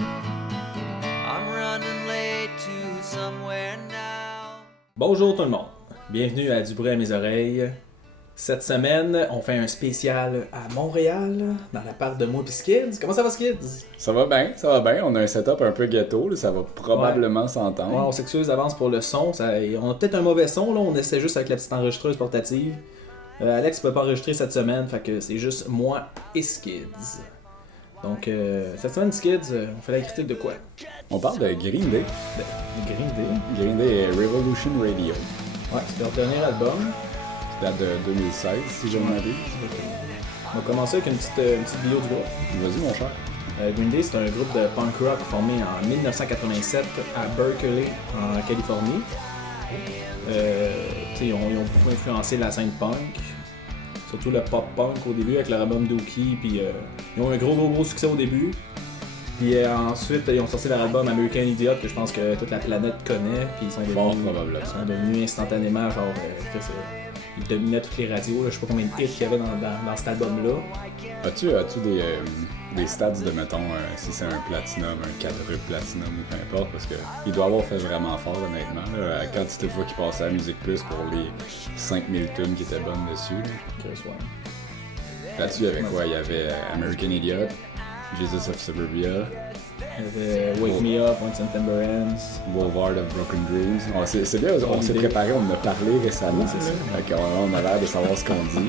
I'm running late to somewhere now. Bonjour tout le monde, bienvenue à Du bruit à mes oreilles. Cette semaine, on fait un spécial à Montréal, dans l'appart de moi pis Skids. Comment ça va Skids? Ça va bien. On a un setup un peu ghetto, là, ça va probablement s'entendre. Ouais, on s'excuse d'avance pour le son. On a peut-être un mauvais son, là. On essaie juste avec la petite enregistreuse portative. Alex ne peut pas enregistrer cette semaine, fait que c'est juste moi et Skids. Donc, cette semaine, Skids, on fait la critique de quoi? On parle de Green Day. Green Day. Green Day et Revolution Radio. Ouais, c'est leur dernier album. Ça date de 2016, si je ne m'abuse. On va commencer avec une petite vidéo du groupe. Vas-y, mon cher. Green Day, c'est un groupe de punk rock formé en 1987 à Berkeley, en Californie. Ils ont beaucoup influencé la scène punk, surtout le pop-punk au début avec leur album Dookie, puis ils ont eu un gros succès au début. Puis ensuite, ils ont sorti leur album American Idiot, que je pense que toute la planète connaît, puis ils sont devenus instantanément, genre, ils dominaient toutes les radios, là, je sais pas combien de hits qu'il y avait dans cet album-là. As-tu des stats de, mettons, si c'est un platinum, un quadruple platinum ou peu importe, parce qu'il doit avoir fait vraiment fort, honnêtement. Là, la quantité de fois qu'il passait à Musique Plus pour les 5000 tunes qui étaient bonnes dessus. Là-dessus, il y avait quoi? Il y avait American Idiot, Jesus of Suburbia, il y avait Wake Me Up, Once and Timberlands, Boulevard of Broken Dreams. C'est bien, on s'est préparé, on en a parlé récemment. Oui, c'est ça. Fait on a l'air de savoir ce qu'on dit.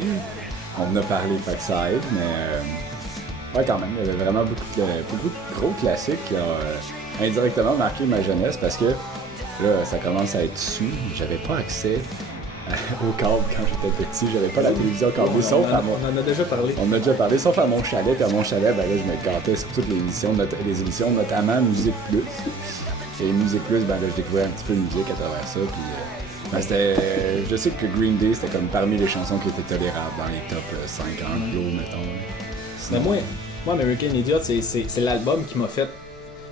On en a parlé, fait que ça aide, mais ouais, quand même, il y avait vraiment beaucoup de gros classiques qui ont indirectement marqué ma jeunesse parce que là, ça commence à être sous. J'avais pas accès au câble quand j'étais petit, j'avais pas la télévision câblée, sauf à mon... On en a déjà parlé. On en a déjà parlé, sauf à mon chalet, puis à mon chalet, ben là, je me gâtais sur toutes les émissions, notamment Musique Plus. Et Musique Plus, ben là, je découvrais un petit peu de musique à travers ça, puis je sais que Green Day, c'était comme parmi les chansons qui étaient tolérables dans les top 50 anglo, mettons. Mais moi, American Idiot, c'est l'album qui m'a fait...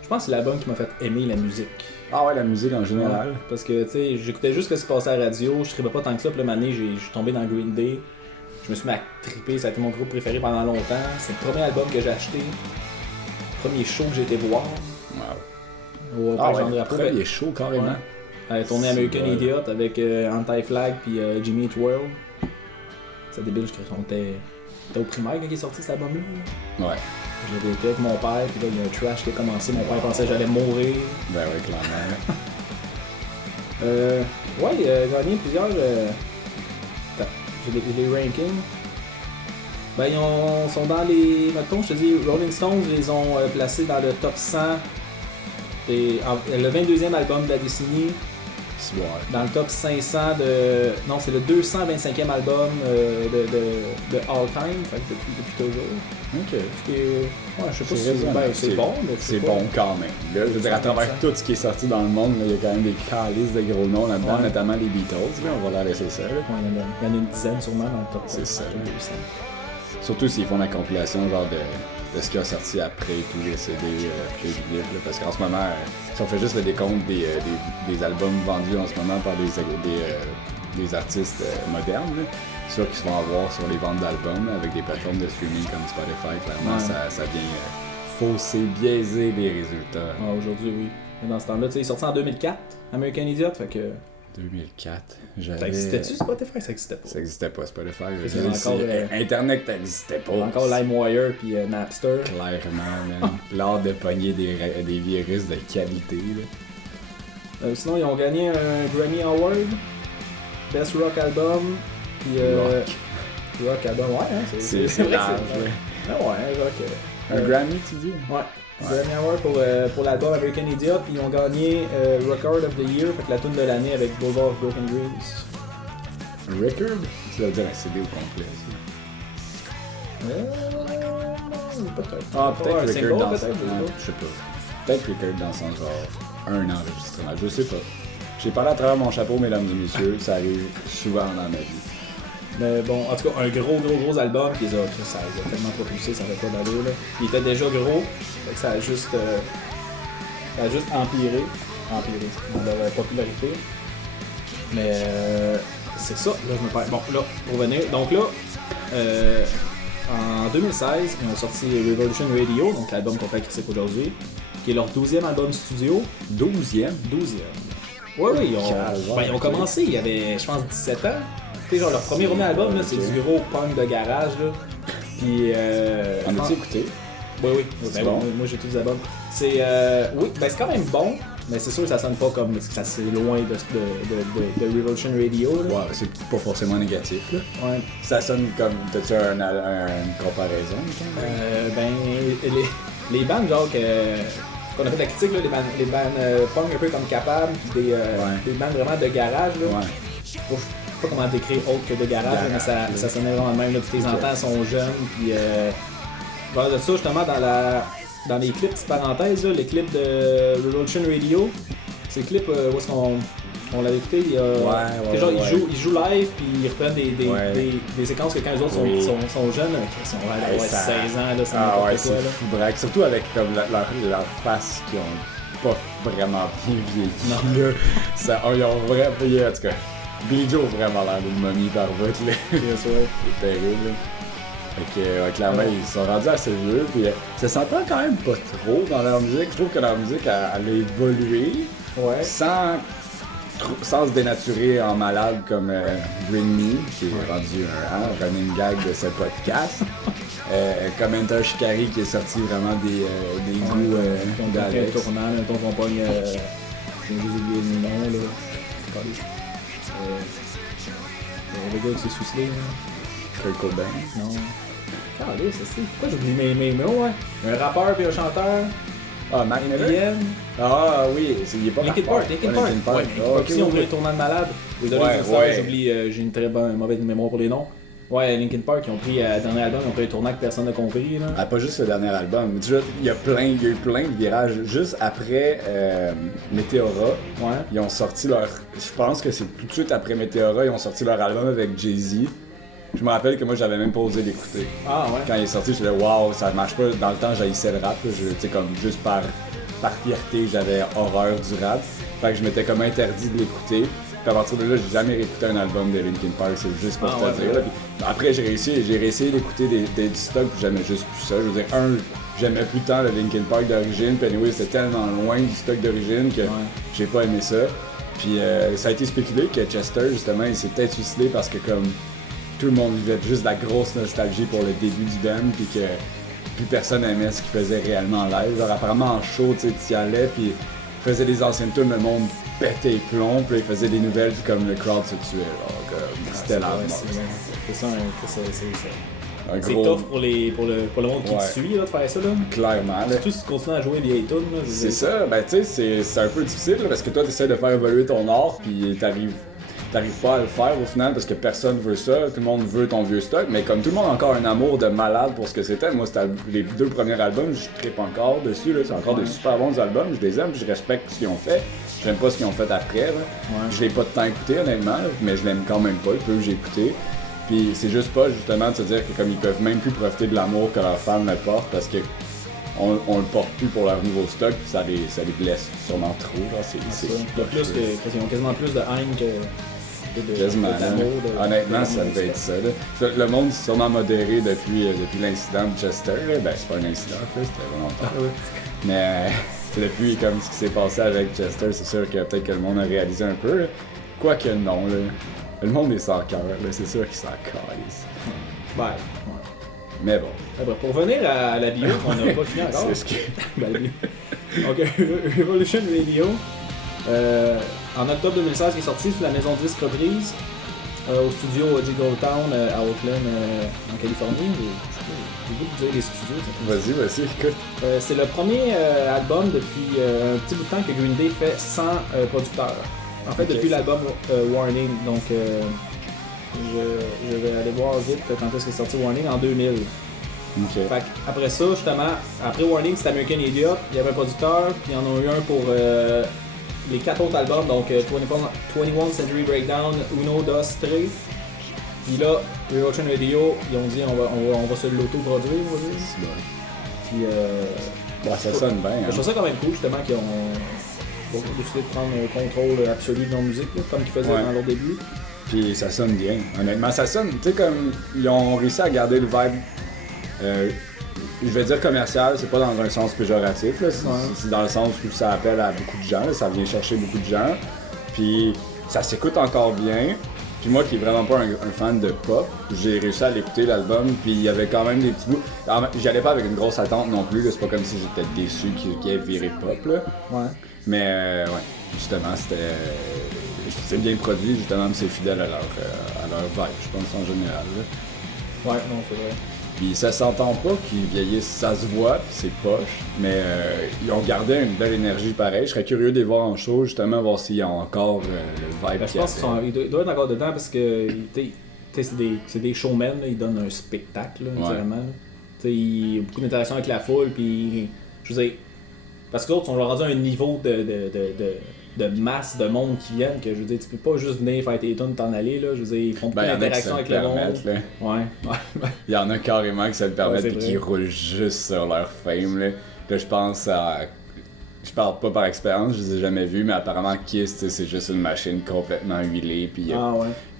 Je pense que c'est l'album qui m'a fait aimer la musique. Ah ouais, la musique en général. Ouais, parce que, tu sais, j'écoutais juste ce qui se passait à la radio, je tripais pas tant que ça, puis là, je suis tombé dans Green Day. Je me suis mis à triper, ça a été mon groupe préféré pendant longtemps. C'est le premier album que j'ai acheté. Le premier show que j'ai été voir. Wow. Le premier show, carrément. Ouais. Elle a tourné American Idiot avec Anti-Flag puis Jimmy Eat World. C'est débile, je crois qu'on était au primaire quand il est sorti cet album-là. Ouais. J'avais été avec mon père, puis là, il y a un trash qui a commencé. Mon père pensait que j'allais mourir. Ben oui, clairement. Ouais, il a gagné plusieurs... J'ai les rankings. Ben, ils sont dans les... Mettons, je te dis, Rolling Stones les ont placés dans le top 100. Le 22e album de la décennie. Dans le top 500 de... Non, c'est le 225e album de all time, fait que depuis toujours. Ok. Ouais, je sais pas si c'est bon, mais c'est bon quand même. Là, je veux dire, à travers tout ce qui est sorti dans le monde, il y a quand même des calices de gros noms là-dedans, notamment les Beatles, là, on va la laisser ça. Ouais, il y en a une dizaine sûrement dans le top. C'est ça. Surtout s'ils font la compilation genre de ce qui a sorti après tous les CD, les livres, parce qu'en ce moment, si on fait juste le décompte des albums vendus en ce moment par des artistes modernes, là, c'est sûr qu'ils se vont avoir sur les ventes d'albums avec des plateformes de streaming comme Spotify, clairement ça vient fausser, biaiser les résultats. Ah, aujourd'hui, oui. Mais dans ce temps-là, tu sais, il est sorti en 2004, American Idiot, fait que... 2004, Ça existait-tu Spotify? Ça existait pas. Ça existait pas, Spotify. Internet n'existait pas. Encore LimeWire puis Napster. Clairement, man. L'art de pogner des virus de qualité, là. Sinon, ils ont gagné un Grammy Award, Best Rock Album, puis Rock Album, ouais, hein, c'est large, ouais. Ah ouais, rock. Un Grammy, tu dis? Ouais. Grammy Award pour l'album American Idiot, puis ils ont gagné Record of the Year, fait que la tune de l'année avec Boulevard of Broken Dreams. Record? Ça veut dire un CD au complet, Peut-être. Ah, peut-être single, Record dans peut-être, je sais pas. Peut-être Record dans son genre un enregistrement, je sais pas. J'ai parlé à travers mon chapeau, mesdames et messieurs, ça arrive souvent dans ma vie. Mais bon, en tout cas, un gros album qui ça les a tellement propulsé, ça n'avait pas d'allure, là. Il était déjà gros, fait que ça a juste empiré dans la popularité. Mais c'est ça, là je me perds. Bon, là, pour venir, donc là, en 2016, ils ont sorti Revolution Radio, donc l'album qu'on fait critique aujourd'hui. qui est leur 12e album studio. 12e. 12e. Oui, ils ont commencé, il y avait, je pense, 17 ans. Tu sais, genre, leur premier album, là, c'est du gros punk de garage, là. Puis, On a-tu écouté? Oui. C'est bon? Moi, j'ai tous les albums. C'est, oui, ben, c'est quand même bon, mais c'est sûr que ça sonne pas comme, ça c'est loin de Revolution Radio, là. Ouais, c'est pas forcément négatif, là. Ouais. Ça sonne comme, t'as-tu une comparaison? Ben, les bandes, genre, qu'on a fait de la critique, là, les bandes punk un peu comme Capable, des bandes vraiment de garage, là. Ouais. Je sais pas comment décrire autre que de garage, là, mais ça sonnait vraiment de même, là, puis tes enfants sont jeunes, puis voilà, de ça, justement, dans les clips, petite parenthèse, là, les clips de Revolution Radio, c'est le clip où est-ce qu'on l'avait écouté, genre, ils jouent live, puis ils reprennent des séquences que quand les autres sont jeunes, ils sont à 16 ans, là, c'est n'importe c'est quoi, là. fou braque. Surtout avec comme leur face qui ont pas vraiment bien vieilli, là. Ils ont vraiment, en tout cas, Billy Joe a vraiment l'air d'une momie par bout, là. Bien sûr. C'est terrible, là. Fait que, clairement, ils sont rendus assez vieux, puis ça s'entend quand même pas trop dans leur musique. Je trouve que leur musique, elle a évolué, sans se dénaturer en malade comme Bring Me, qui est rendu un running gag de ce podcast. Comme Enter Shikari, qui est sorti vraiment des goûts d'Alex. Un tournant, un ton qu'on pogne, j'ai juste oublié le nom, là. Le gars qui s'est suicidé, là. Kurt Cobain. Non. Calé, ça c'est. Pourquoi j'oublie mes mots, ouais? Un rappeur puis un chanteur. Ah, Mac Miller? Ian. Ah oui, il est pas Linkin Park. Ouais, Linkin Park, si on veut un tournant de malade. J'ai une très mauvaise mémoire pour les noms. Ouais, Linkin Park, ils ont pris le dernier album, ils ont pris un tournant que personne n'a compris, là. Ah, pas juste le dernier album. Tu vois, il y a eu plein de virages. Juste après Meteora, ils ont sorti leur. Je pense que c'est tout de suite après Meteora, ils ont sorti leur album avec Jay-Z. Je me rappelle que moi j'avais même pas osé l'écouter. Ah ouais? Quand il est sorti, je me disais waouh, ça marche pas. Dans le temps, j'haïssais le rap. Tu sais, comme juste par fierté, j'avais horreur du rap. Fait que je m'étais comme interdit de l'écouter. Puis à partir de là, j'ai jamais réécouté un album de Linkin Park, c'est juste pour te dire. Là. Puis après, j'ai réessayé d'écouter des stocks, puis j'aimais juste plus ça. Je veux dire, j'aimais plus tant le Linkin Park d'origine, puis anyway, c'était tellement loin du stock d'origine que j'ai pas aimé ça. Puis ça a été spéculé que Chester, justement, il s'est peut-être suicidé parce que comme tout le monde vivait juste de la grosse nostalgie pour le début du band, puis que plus personne aimait ce qu'il faisait réellement en live. Genre apparemment en show, tu sais, t'y allais, puis il faisait des anciennes tunes, le monde pétait les plombs, puis il faisait des nouvelles, puis comme le crowd se tuait. C'était la mort. C'est ça, un c'est gros... tough pour le monde qui te suit là, de faire ça. Là. Clairement. Surtout si tu continues à jouer vieilles tunes. C'est ça, ben tu sais, c'est un peu difficile là, parce que toi, tu essaies de faire évoluer ton art, puis t'arrives pas à le faire au final parce que personne veut ça, tout le monde veut ton vieux stock, mais comme tout le monde a encore un amour de malade pour ce que c'était, moi c'était les 2 premiers albums, je trippe encore dessus, là, c'est encore des super bons albums, je les aime, je respecte ce qu'ils ont fait, j'aime pas ce qu'ils ont fait après, là. Je l'ai pas de temps écouté honnêtement, mais je l'aime quand même pas, le peu que j'ai écouté, puis c'est juste pas justement de se dire que comme ils peuvent même plus profiter de l'amour que leurs fans le portent parce que on le porte plus pour leur nouveau stock, puis ça les blesse sûrement trop, là, ils ont quasiment plus de haine que... Quasiment. Honnêtement, ça devait être ça. Là. Le monde s'est sûrement modéré depuis l'incident de Chester. Là. Ben, c'est pas un incident, en fait, c'était volontaire. Mais depuis comme ce qui s'est passé avec Chester, c'est sûr que peut-être que le monde a réalisé un peu. Là. Quoique non, là. Le monde est sans cœur, c'est sûr qu'il s'en calisse. Ouais. Mais bon. Pour revenir à la bio, on n'a pas fini encore. C'est ce que... Donc, Revolution Radio. En octobre 2016, qui est sorti sur la maison de disques Reprise au studio Jiggle Town à Oakland, en Californie. J'ai goût de dire les studios. Vas-y, écoute. C'est le premier album depuis un petit bout de temps que Green Day fait sans producteur. En fait, depuis l'album Warning. Donc, je vais aller voir vite quand est-ce que c'est sorti Warning, en 2000. Okay. Fait après ça, justement, après Warning, c'était American Idiot. Il y avait un producteur, puis ils en ont eu un pour... les 4 autres albums, donc 21 Century Breakdown, Uno, Dos, 3. Puis là, Revolution Radio, ils ont dit on va se l'auto-produire, on va dire. Puis ça sonne bien. Je trouve ça quand même cool, justement, qu'ils ont décidé de prendre un contrôle absolu de leur musique, là, comme qu'ils faisaient dans leur début. Puis ça sonne bien, honnêtement. Ça sonne, tu sais, comme ils ont réussi à garder le vibe je vais dire commercial, c'est pas dans un sens péjoratif, là. C'est dans le sens où ça appelle à beaucoup de gens, là, ça vient chercher beaucoup de gens. Puis ça s'écoute encore bien. Puis moi qui est vraiment pas un fan de pop, j'ai réussi à l'écouter l'album, puis il y avait quand même des petits bouts. J'y allais pas avec une grosse attente non plus, là, c'est pas comme si j'étais déçu qu'il ait viré pop, là. Ouais. Mais ouais, justement, c'est bien produit, justement, c'est fidèle à leur vibe, je pense en général, là. Ouais, non, c'est vrai. Puis ça s'entend pas qu'ils vieillissent, ça se voit, puis c'est poche, mais ils ont gardé une belle énergie pareille. Je serais curieux de les voir en show, justement, voir s'il y a encore le vibe. Je pense qu'ils doivent être encore dedans parce que c'est des showmen, là, ils donnent un spectacle, là, littéralement. Il y a beaucoup d'interactions avec la foule, puis je veux dire, parce que l'autre sont rendus à un niveau de masse de monde qui viennent que je veux dire, tu peux pas juste venir faire tes tunes t'en aller, là. Je veux dire, ils font beaucoup d'interactions avec le monde. Ouais. Il y en a carrément qui se le permettent et vrai. qui roulent juste sur leur fame, là. Là, je pense à... Je parle pas par expérience, je les ai jamais vus, mais apparemment Kiss, c'est juste une machine complètement huilée, puis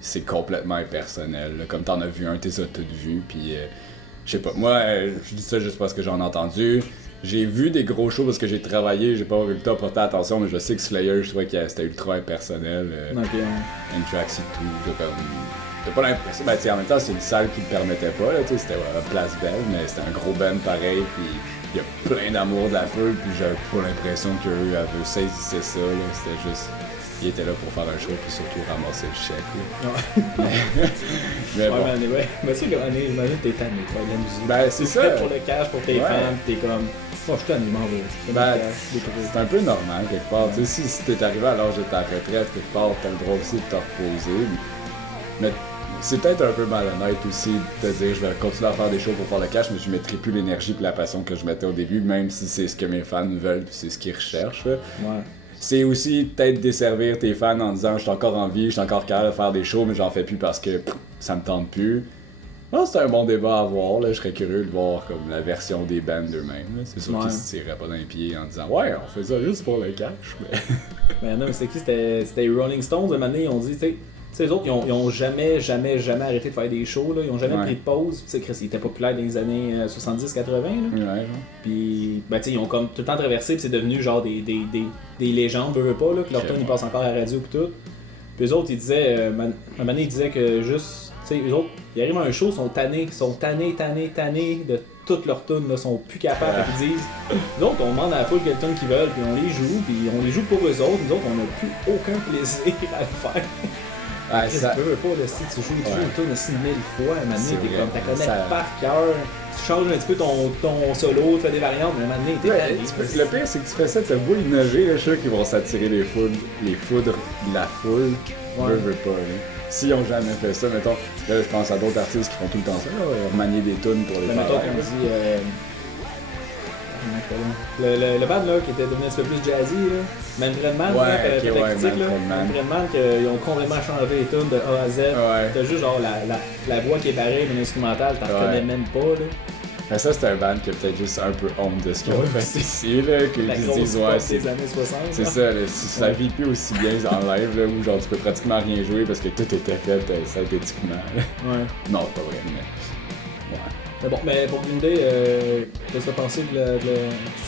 c'est complètement impersonnel, là. Comme t'en as vu un, t'es ça toutes vues, puis je sais pas, moi, je dis ça juste parce que j'en ai entendu. J'ai vu des gros shows parce que j'ai travaillé, j'ai pas eu le temps de porter attention, mais je sais que Slayer, je trouvais que c'était ultra impersonnel. Anthrax et tout, t'as pas l'impression, ben en même temps c'est une salle qui te permettait pas, là, c'était une place belle, mais c'était un gros band pareil, puis il y a plein d'amour de la foule, puis j'avais pas l'impression qu'eux avaient saisi ça, là, c'était juste... Ils étaient là pour faire un show puis surtout ramasser le chèque. Mais bon. Mais tu sais, imagine t'es tanné, tu vas de la musique. Ben c'est ça. Pour le cash, pour tes fans, t'es comme... Moi je suis tanné, m'en vais. C'est un peu normal quelque part. Tu sais, si t'es arrivé à l'âge de ta retraite, quelque part, t'as le droit aussi de te reposer. Mais c'est peut-être un peu malhonnête aussi de te dire je vais continuer à faire des shows pour faire le cash, mais je mettrai plus l'énergie et la passion que je mettais au début, même si c'est ce que mes fans veulent puis c'est ce qu'ils recherchent. Là. Ouais. C'est aussi peut-être desservir tes fans en disant je suis encore en vie, je suis encore capable de faire des shows, mais j'en fais plus parce que ça me tente plus. Non, c'est un bon débat à voir, là. Je serais curieux de voir comme la version des bands eux-mêmes. Là. C'est sûr qu'ils se tireraient pas dans les pieds en disant ouais, on fait ça juste pour le cash. Mais non, mais c'est qui? C'était les Rolling Stones, un moment donné, ils ont dit, tu sais, les autres, ils ont jamais arrêté de faire des shows, là. Ils ont jamais pris de pause. Tu sais, Chris, ils étaient populaires dans les années 70-80, là. Ouais. Puis, ben, tu sais, ils ont comme tout le temps traversé, puis c'est devenu genre des légendes, veux pas, là, que leur tune, ils passent encore à la radio, pis tout. Puis eux autres, ils disaient, un moment donné, ils disaient que juste, tu sais, eux autres, ils arrivent à un show, ils sont tannés de toutes leurs tunes, là, sont plus capables, fait qu'ils disent, nous autres, on demande à la foule quelle tune qu'ils veulent, puis on les joue, puis on les joue pour eux autres, nous autres, on n'a plus aucun plaisir à le faire. Ouais, ça... Tu veux pas, là, si tu joues une tune aussi 1000 fois, à un moment donné, t'es comme, t'as connais ça... par cœur, tu changes un petit peu ton solo, tu fais des variantes, mais à un moment donné, t'es tanné. Le pire, c'est que tu fais ça, t'as beau innover, là, je suis sûr qu'ils vont s'attirer les foudres de la foule, veux pas, là. S'ils ont jamais fait ça, mettons, là, je pense à d'autres artistes qui font tout le temps ça, là, manier des tunes pour les faire. Mettons qu'on dit, le band là, qui était devenu un petit peu plus jazzy, là. Manfred Mann, qui a fait la critique, là. Manfred Mann, qu'ils ont complètement changé les tunes de A à Z. T'as juste genre la voix qui est pareille, mais l'instrumental, t'en reconnais même pas, là. Mais ça, c'est un band qui a peut-être juste un peu honte de ce qu'ils ont fait ici, là, qu'ils se disent, c'est des années 60. C'est ça, là, si ça vit plus aussi bien en live, là, où genre tu peux pratiquement rien jouer parce que tout était fait synthétiquement. Ouais. Non, pas vrai, mais... Ouais. Mais bon, mais pour Green Day, qu'est-ce que t'as pensé du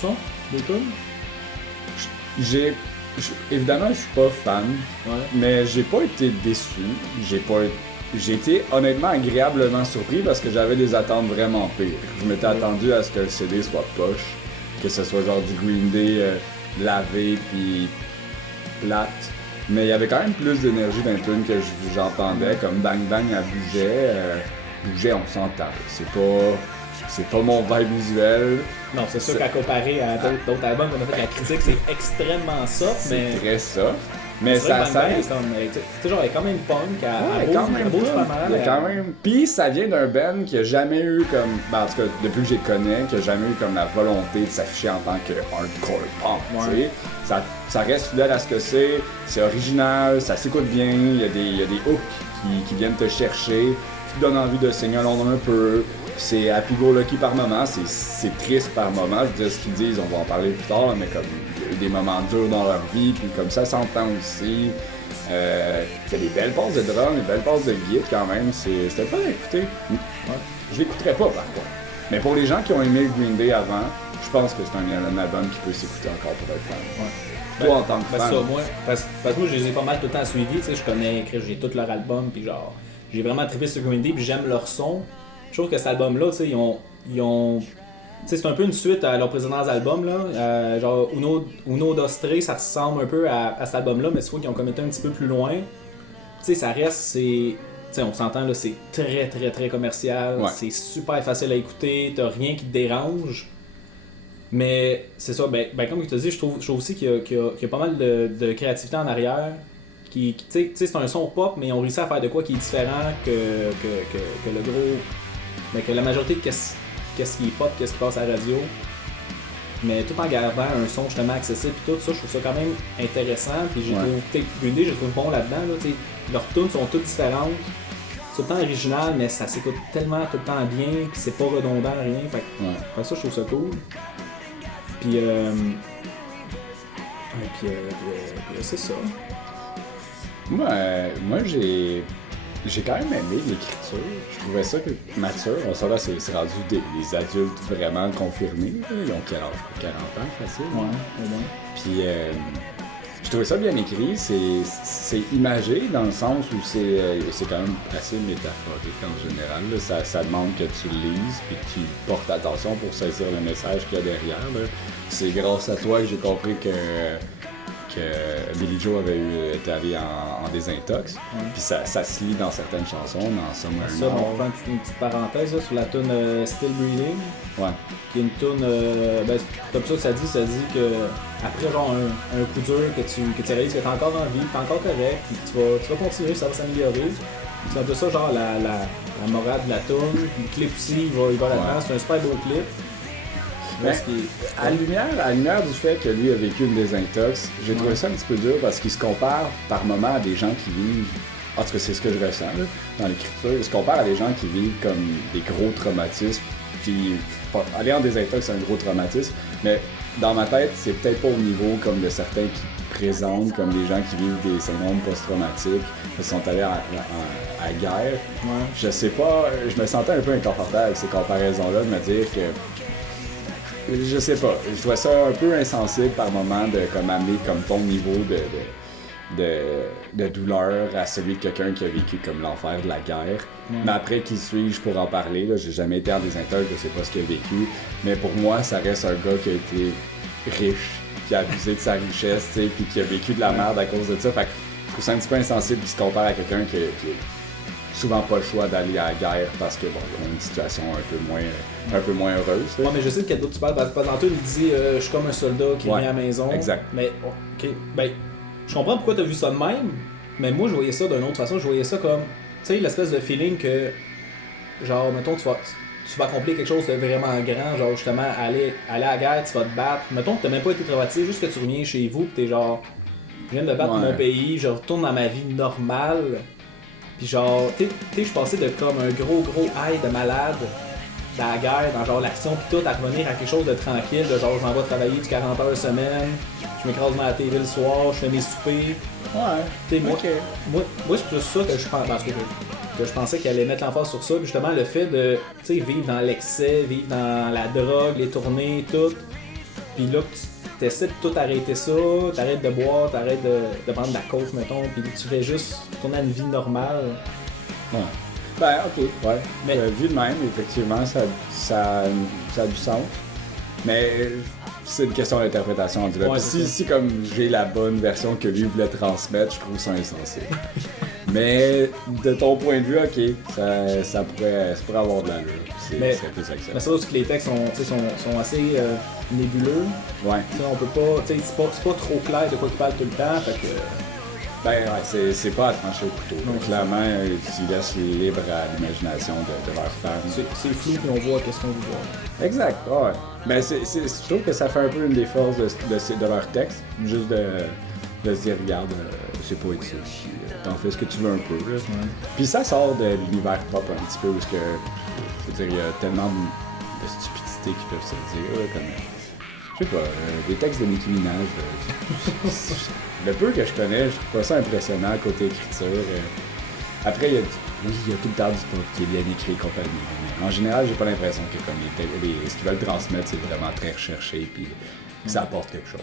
son, des tunes? Évidemment, je suis pas fan, mais j'ai pas été déçu. J'ai été honnêtement agréablement surpris parce que j'avais des attentes vraiment pires. Je m'étais attendu à ce que le CD soit poche, que ce soit genre du Green Day lavé puis plate. Mais il y avait quand même plus d'énergie dans les tunes que j'entendais, comme Bang Bang elle bougeait, on s'entend. C'est pas mon vibe visuel. Non, c'est sûr qu'à comparer à d'autres albums qu'on a fait la critique, c'est extrêmement soft, mais... C'est très soft. Mais ça reste comme, tu sais, genre, elle est quand même punk, elle bouge pas mal. Il y a quand même... Puis ça vient d'un band qui a jamais eu comme... Ben, en tout cas, depuis que je les connais, qui a jamais eu comme la volonté de s'afficher en tant que hardcore punk, tu sais. Ça reste fidèle à ce que c'est original, ça s'écoute bien, il y a des hooks qui viennent te chercher, qui te donnent envie de saigner un peu. C'est happy go lucky par moment, c'est triste par moment, je veux dire ce qu'ils disent, on va en parler plus tard, mais comme il y a eu des moments durs dans leur vie, puis comme ça s'entend aussi. Il y a des belles passes de drum, des belles passes de guitare quand même, c'était pas à écouter. Je l'écouterais pas par contre. Mais pour les gens qui ont aimé Green Day avant, je pense que c'est un album qui peut s'écouter encore pour être fan. Ouais. Toi, en tant que fan. Ça, moi, parce que moi, je les ai pas mal tout le temps suivis. Tu sais, je connais, j'ai tout leur album, puis genre, j'ai vraiment trippé sur Green Day, puis j'aime leur son. Je trouve que cet album-là, tu sais, ils ont tu sais, c'est un peu une suite à leurs précédents albums, là. Genre, Uno Dostre, ça ressemble un peu à cet album-là, mais c'est vrai qu'ils ont comme été un petit peu plus loin. Tu sais, ça reste, c'est... Tu sais, on s'entend, là, c'est très, très, très commercial. Ouais. C'est super facile à écouter, t'as rien qui te dérange. Mais c'est ça, ben comme je te dis, je trouve aussi qu'il y a pas mal de créativité en arrière. Tu sais, c'est un son pop, mais ils ont réussi à faire de quoi qui est différent que le gros... Mais que la majorité de qu'est-ce qui est pop, qu'est-ce qui passe à la radio. Mais tout en gardant un son justement accessible et tout ça, je trouve ça quand même intéressant. Puis j'ai trouvé, Green Day, je trouve bon là-dedans. Là, leurs tunes sont toutes différentes. C'est tout le temps original, mais ça s'écoute tellement tout le temps bien, puis c'est pas redondant, rien. Fait ça, je trouve ça cool. Puis, c'est ça. Moi j'ai quand même aimé l'écriture. Je trouvais ça que mature. Ça là, c'est rendu des adultes vraiment confirmés. Ils ont quel âge? 40 ans, facile. Ouais, au moins. Puis je trouvais ça bien écrit. C'est imagé dans le sens où c'est quand même assez métaphorique en général. Là. Ça demande que tu le lises et que tu portes attention pour saisir le message qu'il y a derrière. Là. C'est grâce à toi que j'ai compris que Billie Joe avait été allé en désintox. Puis ça se lit dans certaines chansons, dans Somewhere Ça, on va faire une petite parenthèse là, sur la tune Still Breathing. Ouais. Qui est une tune, comme ça que ça dit que après genre un coup dur que tu réalises que t'es encore en vie, que t'es encore correct, puis tu vas continuer, ça va s'améliorer. C'est un peu ça genre la morale de la tune. Puis le clip aussi, il va là-dedans, c'est un super beau clip. Mais, à la lumière du fait que lui a vécu une désintox, j'ai trouvé ça un petit peu dur parce qu'il se compare par moments à des gens qui vivent, en tout cas c'est ce que je ressens là, dans l'écriture, il se compare à des gens qui vivent comme des gros traumatismes, puis aller en désintox c'est un gros traumatisme, mais dans ma tête c'est peut-être pas au niveau comme de certains qui présentent comme des gens qui vivent des syndromes post-traumatiques, qui sont allés à la guerre. Ouais. Je sais pas, je me sentais un peu inconfortable avec ces comparaisons-là, de me dire que je sais pas, je trouvais ça un peu insensible par moment de comme amener comme ton niveau de douleur à celui de quelqu'un qui a vécu comme l'enfer de la guerre. Mais après, qui suis-je pour en parler? Là? J'ai jamais été en désintox, je sais pas ce qu'il a vécu. Mais pour moi, ça reste un gars qui a été riche, qui a abusé de sa richesse, puis qui a vécu de la merde à cause de ça. Fait que je trouve ça un petit peu insensible qu'il se compare à quelqu'un qui souvent pas le choix d'aller à la guerre parce que bon, ils ont une situation un peu moins heureuse. Ouais, mais je sais de quel d'autre tu parles. Parce que tantôt, il dit je suis comme un soldat qui vient à la maison. Exact. Mais, ok, ben, je comprends pourquoi t'as vu ça de même, mais moi, je voyais ça d'une autre façon. Je voyais ça comme, tu sais, l'espèce de feeling que, genre, mettons, tu vas accomplir quelque chose de vraiment grand, genre, justement, aller à la guerre, tu vas te battre. Mettons que t'as même pas été traumatisé, juste que tu reviens chez vous, que t'es genre, je viens de battre mon pays, je retourne dans ma vie normale. Pis genre, tu sais, je passais de comme un gros high de malade dans la guerre, dans genre l'action pis tout, à revenir à quelque chose de tranquille, de genre je m'en vais travailler du 40 heures semaine, je m'écrase dans la TV le soir, je fais mes soupers. Ouais. Tu sais, moi c'est plus ça que je pense, parce que je pensais qu'elle allait mettre l'emphase sur ça, pis justement le fait de, tu sais, vivre dans l'excès, vivre dans la drogue, les tournées, tout. Pis là, tu essaies de tout arrêter ça, t'arrêtes de boire, t'arrêtes de prendre de la coke, mettons, puis tu fais juste tourner à une vie normale. Ouais. Ben, ok, ouais. Mais vu de même, effectivement, ça a du sens. Mais c'est une question d'interprétation. Ouais, si comme j'ai la bonne version que lui voulait transmettre, je trouve ça insensé. Mais de ton point de vue, ok, ça pourrait avoir de l'allure. C'est plus acceptable. Mais c'est aussi que les textes sont assez nébuleux. Ouais. T'sais, on peut pas, c'est pas trop clair de quoi ils parlent tout le temps, fait que... Ben ouais, c'est pas à trancher au couteau. Non, clairement, tu laisses libre à l'imagination de leurs fans. C'est flou puis on voit qu'est-ce qu'on veut voir. Exact, ouais. Ben je trouve que ça fait un peu une des forces de leur texte, juste de se dire, regarde, c'est poétique, t'en fais ce que tu veux un peu. Là. Ouais. Puis ça sort de l'univers pop un petit peu, parce que, je veux dire, il y a tellement de stupidité qui peuvent se dire, là, comme... Je sais pas, des textes de Nicki Minaj, le peu que je connais, je trouve ça impressionnant côté écriture. Après, il y a tout le temps du pop qui est bien écrit et compagnie. Mais en général, j'ai pas l'impression que comme ce qu'ils veulent transmettre, c'est vraiment très recherché puis que ça apporte quelque chose.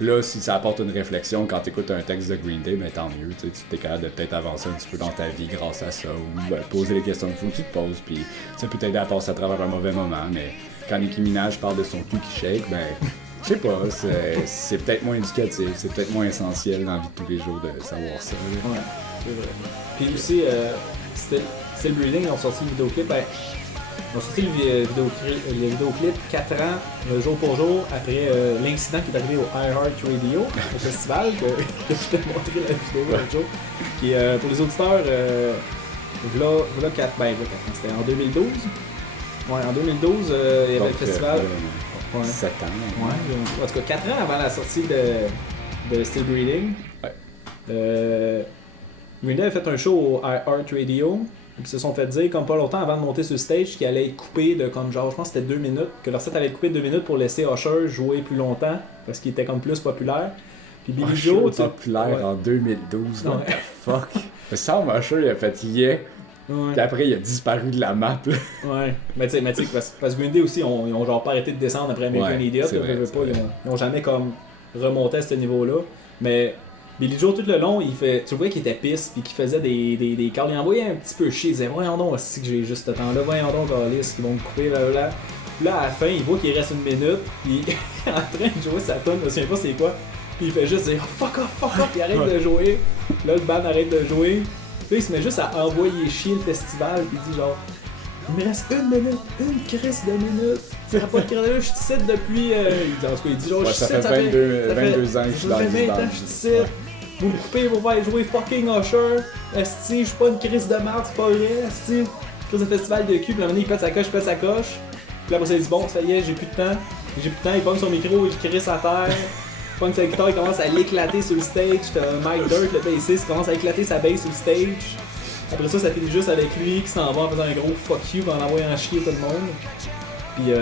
Là, si ça apporte une réflexion quand tu écoutes un texte de Green Day, ben tant mieux. Tu es capable de peut-être avancer un petit peu dans ta vie grâce à ça ou poser les questions qu'il faut que tu te poses. Puis ça peut t'aider à passer à travers un mauvais moment. Mais quand Nicki Minaj parle de son cul qui shake, ben je sais pas, c'est peut-être moins éducatif, c'est peut-être moins essentiel dans la vie de tous les jours de savoir ça. Ouais, c'est vrai. Puis aussi, Still Breathing, ils ont sorti le vidéoclip, ils ont sorti le vidéoclip 4 ans, jour pour jour, après l'incident qui est arrivé au iHeart Radio, au festival, que je t'ai montré la vidéo l'autre jour. Puis pour les auditeurs, voilà 4 ans, c'était en 2012. Ouais, en 2012, il y avait le festival. 7 ans. Ouais, en tout cas 4 ans avant la sortie de Still Breathing. Ouais. Green Day a fait un show au iHeart Radio. Ils se sont fait dire, comme pas longtemps avant de monter sur le stage, qu'ils allaient être coupés de comme genre, je pense que c'était 2 minutes, que leur set allait être coupé de 2 minutes pour laisser Usher jouer plus longtemps, parce qu'il était comme plus populaire. Puis Billy Joe, populaire en 2012, what the fuck? Me semble Usher il a fait yeah. Ouais. Puis après il a disparu de la map là. Ouais, mais tu sais, parce que Green Day aussi, ils ont genre pas arrêté de descendre après American Idiot, ils ont jamais comme remonté à ce niveau-là. Mais Billy Joe, tout le long, tu vois qu'il était pisse puis qu'il faisait des calls. Il envoyait un petit peu chier. Il disait, voyons donc, si que j'ai juste ce temps-là, voyons donc, Alice, qu'ils vont me couper, blablabla. Puis là, à la fin, il voit qu'il reste 1 minute, puis il est en train de jouer sa tonne, je me souviens pas c'est quoi. Puis il fait juste dire, oh, fuck off, puis il arrête de jouer. Là, le band arrête de jouer. Puis il se met juste à envoyer chier le festival, puis il dit genre, il me reste 1 minute, une crise de minute. Tu n'as pas de crise de minute, je suis ici depuis. Il dit genre, je suis ici, ça fait 22 ans que je suis dans le band. Ça fait 20 ans que je suis ici. Vous me coupez, vous faire jouer fucking Usher. Esti, je suis pas une crise de merde, c'est pas vrai. Esti, crise de festival de cul, puis à un moment donné, il pète sa coche. Puis là, après ça, il dit bon, ça y est, j'ai plus de temps, il pogne son micro, il crisse à terre. Il pogne sa guitare, il commence à l'éclater sur le stage. T'as Mike Dirt, le bassiste, qui commence à éclater sa bass sur le stage. Après ça finit juste avec lui qui s'en va en faisant un gros fuck you, en envoyant chier tout le monde. Puis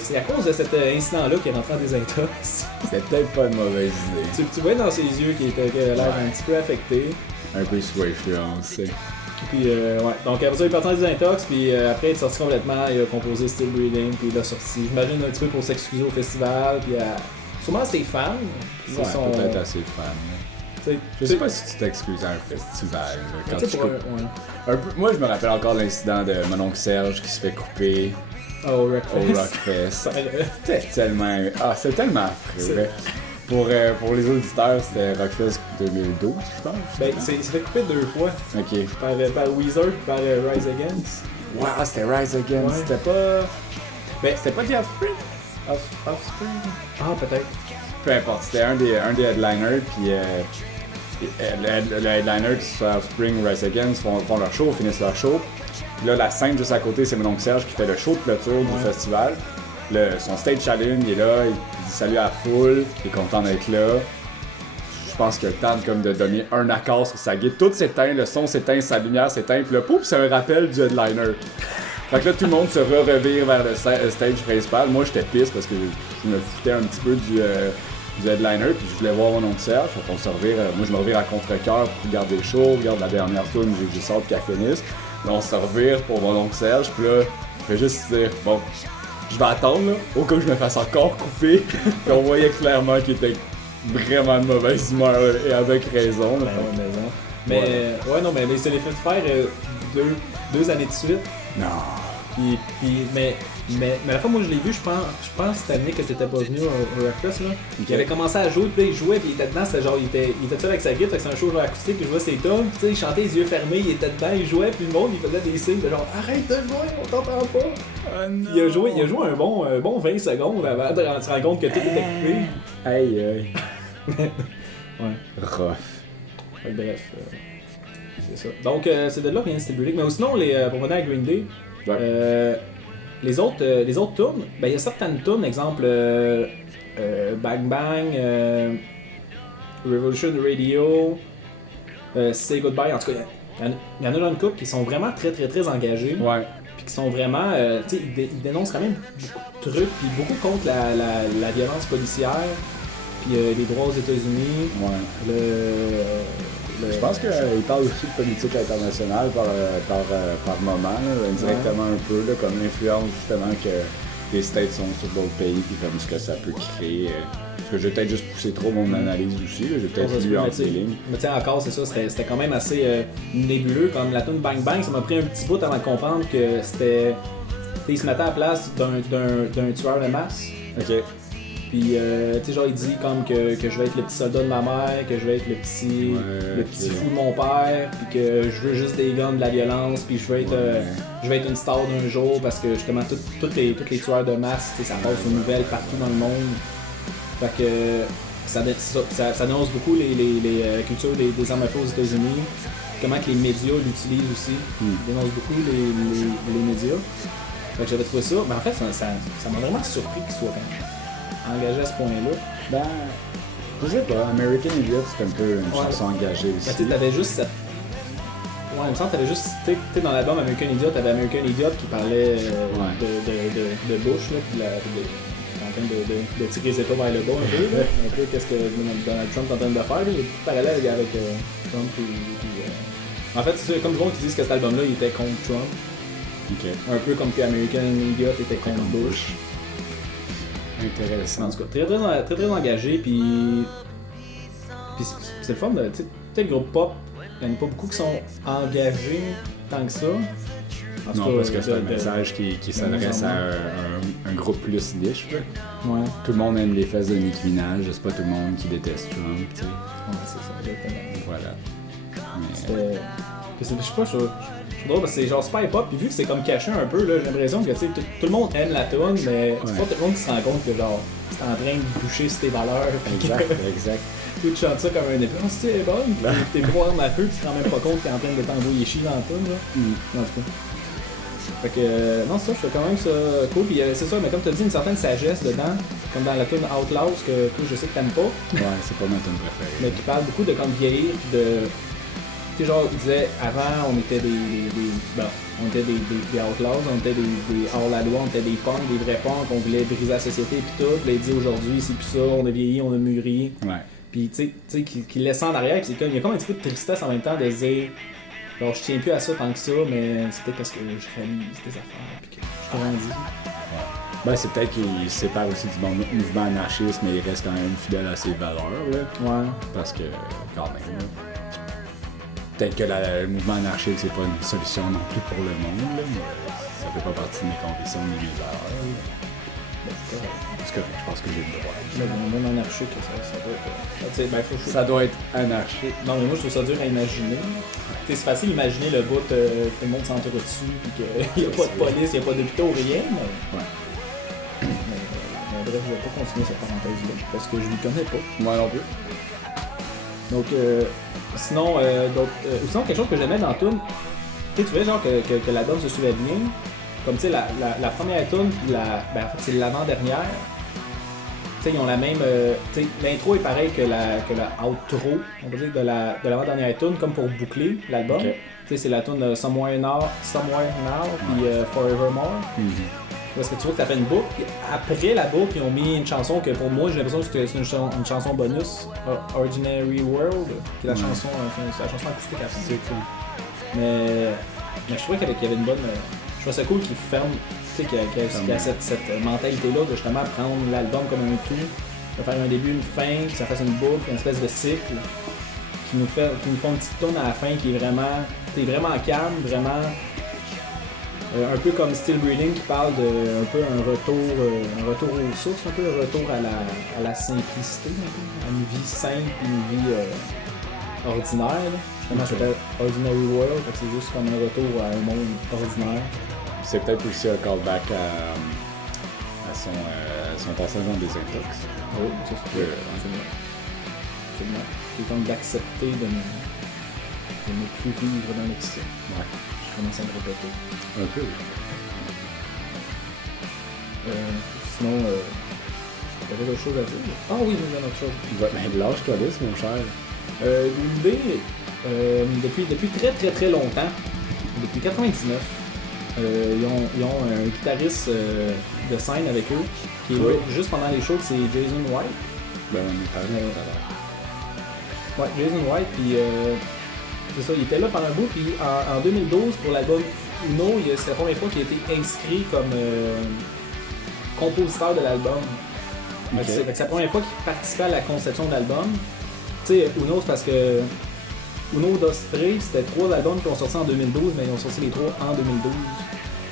c'est à cause de cet incident-là qu'il est rentré en désintox. C'était peut-être pas une mauvaise idée. Tu vois dans ses yeux qu'il avait l'air un petit peu affecté. Un peu sous influence. Puis ouais, donc après ça il est parti en désintox, puis après il est sorti complètement, il a composé Still Breathing, puis il l'a sorti, j'imagine un petit peu pour s'excuser au festival, puis sûrement ses fans. Ouais, peut-être assez de fans. Je sais pas si tu t'excuses à un festival. Quand tu un peu, moi je me rappelle encore l'incident de mon oncle Serge qui se fait couper. Au Rockfest. C'était tellement. C'est tellement affreux. Pour les auditeurs, c'était Rockfest 2012, je pense. Ben, c'est fait couper 2 fois. Ok. Par Weezer et par Rise Against. Wow, c'était Rise Against. Ouais. C'était pas. Ben, c'était pas The Offspring. Offspring. Ah, peut-être. Peu importe, c'était un des headliners, puis le headliner, que ce soit Offspring ou Rise Against, font leur show, finissent leur show. Là, la scène juste à côté, c'est mon oncle Serge qui fait le show de clôture du festival. Son stage s'allume, il est là, il dit salut à la foule, il est content d'être là. Je pense qu'il a le temps de donner un accord sur sa guitare. Tout s'éteint, le son s'éteint, sa lumière s'éteint, puis là, pouf, c'est un rappel du headliner. Fait que là, tout le monde se revire vers le stage principal. Moi, j'étais pisse parce que je me foutais un petit peu du headliner, puis je voulais voir mon oncle Serge. Fait qu'on se revire, moi, je me revire à contre-cœur pour regarder le show, regarde la dernière tune, j'ai sorti qu'elle finisse. Là, on se revire pour mon oncle Serge, puis là, je vais juste dire, bon, je vais attendre, là, au cas où je me fasse encore couper. Puis on voyait clairement qu'il était vraiment de mauvaise humeur, et avec raison. Là, mais il se l'est fait faire 2 années de suite. Non. Mais la fois moi je l'ai vu, je pense cette année que t'étais pas venu au Rockfest là. Okay. Il avait commencé à jouer, puis là il jouait, puis il était dedans, c'était genre il était seul avec sa guitare, c'est un show genre acoustique, il jouait ses tunes, puis il chantait les yeux fermés, il était dedans, il jouait, puis le monde il faisait des signes de genre arrête de jouer, on t'entend pas. Non. Il a joué un bon 20 secondes avant de se rendre compte que tout était coupé. Aïe. Ouais. Rough. Bref, c'est ça. Donc c'est de là rien Still Breathing. Mais sinon pour venir à Green Day. Ouais. Les autres tunes, ben il y a certaines tunes, exemple Bang Bang, Revolution Radio, Say Goodbye, en tout cas il y en a une couple qui sont vraiment très très très engagés. Ouais. Puis qui sont vraiment, tu sais, ils dénoncent quand même beaucoup de trucs, puis beaucoup contre la violence policière, puis les droits aux États-Unis, ouais. Je pense qu'il parle aussi de politique internationale par moment, là, indirectement un peu, là, comme l'influence justement que les States sont sur d'autres pays, puis comme ce que ça peut créer. Parce que j'ai peut-être juste poussé trop mon analyse aussi, là, j'ai peut-être lu entre les lignes. Mais tiens, encore, c'est ça, c'était quand même assez nébuleux. Comme la tune Bang Bang, ça m'a pris un petit bout avant de comprendre que c'était. Il se mettait à la place d'un tueur de masse. Ok. Puis, tu sais, genre, il dit comme que je vais être le petit soldat de ma mère, que je vais être le petit fou de mon père, puis que je veux juste des guns, de la violence, puis je vais être une star d'un jour parce que justement, tous les tueurs de masse, tu sais, ça passe aux nouvelles partout dans le monde. Fait que ça dénonce beaucoup les cultures des armes à feu aux États-Unis, comment que les médias l'utilisent aussi. Ça dénonce beaucoup les médias. Fait que j'avais trouvé ça, mais en fait, ça m'a vraiment surpris qu'il soit engagé à ce point-là. Ben, je sais pas, American Idiot, c'est un peu une chanson engagée aussi. Tu t'avais juste cette. Ouais, il me semble que t'avais juste. Tu sais, dans l'album American Idiot, t'avais American Idiot qui parlait de Bush, là, pis en train de tirer les États vers le bas un peu, là. Un peu qu'est-ce que Donald Trump est en train de faire, là. Il y a tout parallèle avec Trump En fait, c'est comme du monde qui disent que cet album-là, il était contre Trump. Okay. Un peu comme que American Idiot était contre Bush. Intéressant. En tout cas, très engagé, puis c'est le fun de, tu sais, le groupe pop, il n'y en a pas beaucoup qui sont engagés tant que ça. En tout non, cas, parce que c'est un message qui s'adresse à un groupe plus niche. Ouais. Tout le monde aime les fesses de Nicki Minaj, c'est pas tout le monde qui déteste Trump, tu sais. Ouais, c'est ça, exactement. Voilà. Mais... je sais pas, je trouve drôle parce que c'est genre super pop, puis vu que c'est comme caché un peu, là, j'ai l'impression que tout le monde aime la tune, mais c'est pas tout le monde qui se rend compte que genre c'est en train de boucher sur tes valeurs. Exact. Tu chantes ça comme un épée, oh c'est bonne, puis t'es beau arme à feu, tu te rends même pas compte que t'es en train de t'envoyer chier dans la tune, là. En tout cas. Fait que, non, ça, je trouve quand même ça cool, puis c'est ça, mais comme t'as dit, une certaine sagesse dedans, comme dans la tune Outlaws, que je sais que t'aimes pas. Ouais, c'est pas ma tune préférée. Mais qui parle beaucoup de comme vieillir, puis de. Tu sais, genre, il disait, avant, on était des outlaws, on était des hors-la-loi, on était des punks, des vrais punks, on voulait briser la société et tout. Puis là, il dit aujourd'hui, c'est plus ça, on a vieilli, on a mûri. Ouais. Puis, tu sais, qu'il laisse en arrière, puis il y a comme un petit peu de tristesse en même temps de se dire, genre, je tiens plus à ça tant que ça, mais c'est peut-être parce que je réalise des affaires, puis que je grandis. Ben, c'est peut-être qu'il se sépare aussi du mouvement anarchiste, mais il reste quand même fidèle à ses valeurs, là. Ouais. Parce que, quand même, là. Peut-être que le mouvement anarchique, c'est pas une solution non plus pour le monde, là, mais ça fait pas partie de mes convictions ni de mes valeurs. C'est correct, je pense que j'ai le droit. Le monde anarchique, ça doit être. Ça doit être anarchique. Non, mais moi je trouve ça dur à imaginer. C'est facile d'imaginer le bout que tout le monde s'entretue, puis qu'il n'y a pas de police, il n'y a pas d'hôpitaux, rien, mais. Ouais. Mais bref, je vais pas continuer cette parenthèse-là, parce que je ne connais pas. Moi non plus. Donc, sinon, sinon, quelque chose que j'aimais dans la tune, tu vois, genre que l'album se suivait bien, comme tu sais, la première tune, puis en fait, c'est l'avant-dernière. Tu sais, ils ont la même. Tu sais, l'intro est pareil que la outro, on va dire, de l'avant-dernière tune, comme pour boucler l'album. Okay. Tu sais, c'est la tune Somewhere Now, puis Forevermore. Parce que tu vois que t'as fait une boucle, puis après la boucle, ils ont mis une chanson que pour moi, j'ai l'impression que c'est une chanson bonus, Ordinary World, qui est la chanson, c'est la chanson acoustique à la fin. Mais je trouvais qu'il y avait une bonne. Je trouvais ça cool qu'ils ferment, tu sais, qu'il y a cette mentalité-là de justement prendre l'album comme un tout, de faire un début, une fin, que ça fasse une boucle, une espèce de cycle, qui nous font une petite tune à la fin qui est vraiment calme, vraiment. Un peu comme Still Breathing qui parle de un peu un retour aux sources, un peu un retour à la simplicité, un peu, à une vie simple, une vie ordinaire. Justement, ça s'appelle Ordinary World, donc c'est juste comme un retour à un monde ordinaire. C'est peut-être aussi un callback à son passage en désintox. Oui, c'est ça. Absolument. C'est comme d'accepter de ne plus vivre dans l'excès. Ouais. Je commence à me répéter. Un peu. Sinon, t'avais d'autres choses à dire? Ah oui, il y a autre chose. Mais lâche-toi lisse, mon cher. L'idée, depuis très très très longtemps, depuis 99, ils ont un guitariste de scène avec eux, qui est là juste pendant les shows, c'est Jason White. Ben, on est parlé tout à l'heure. Ouais, Jason White, puis c'est ça, il était là pendant un bout, puis en 2012, pour l'album Uno, c'est la première fois qu'il a été inscrit comme compositeur de l'album. Ok. C'est la première fois qu'il participait à la conception de l'album. Tu sais, Uno, c'est parce que Uno Dos Tre, c'était 3 albums qui ont sorti en 2012, mais ils ont sorti les 3 en 2012.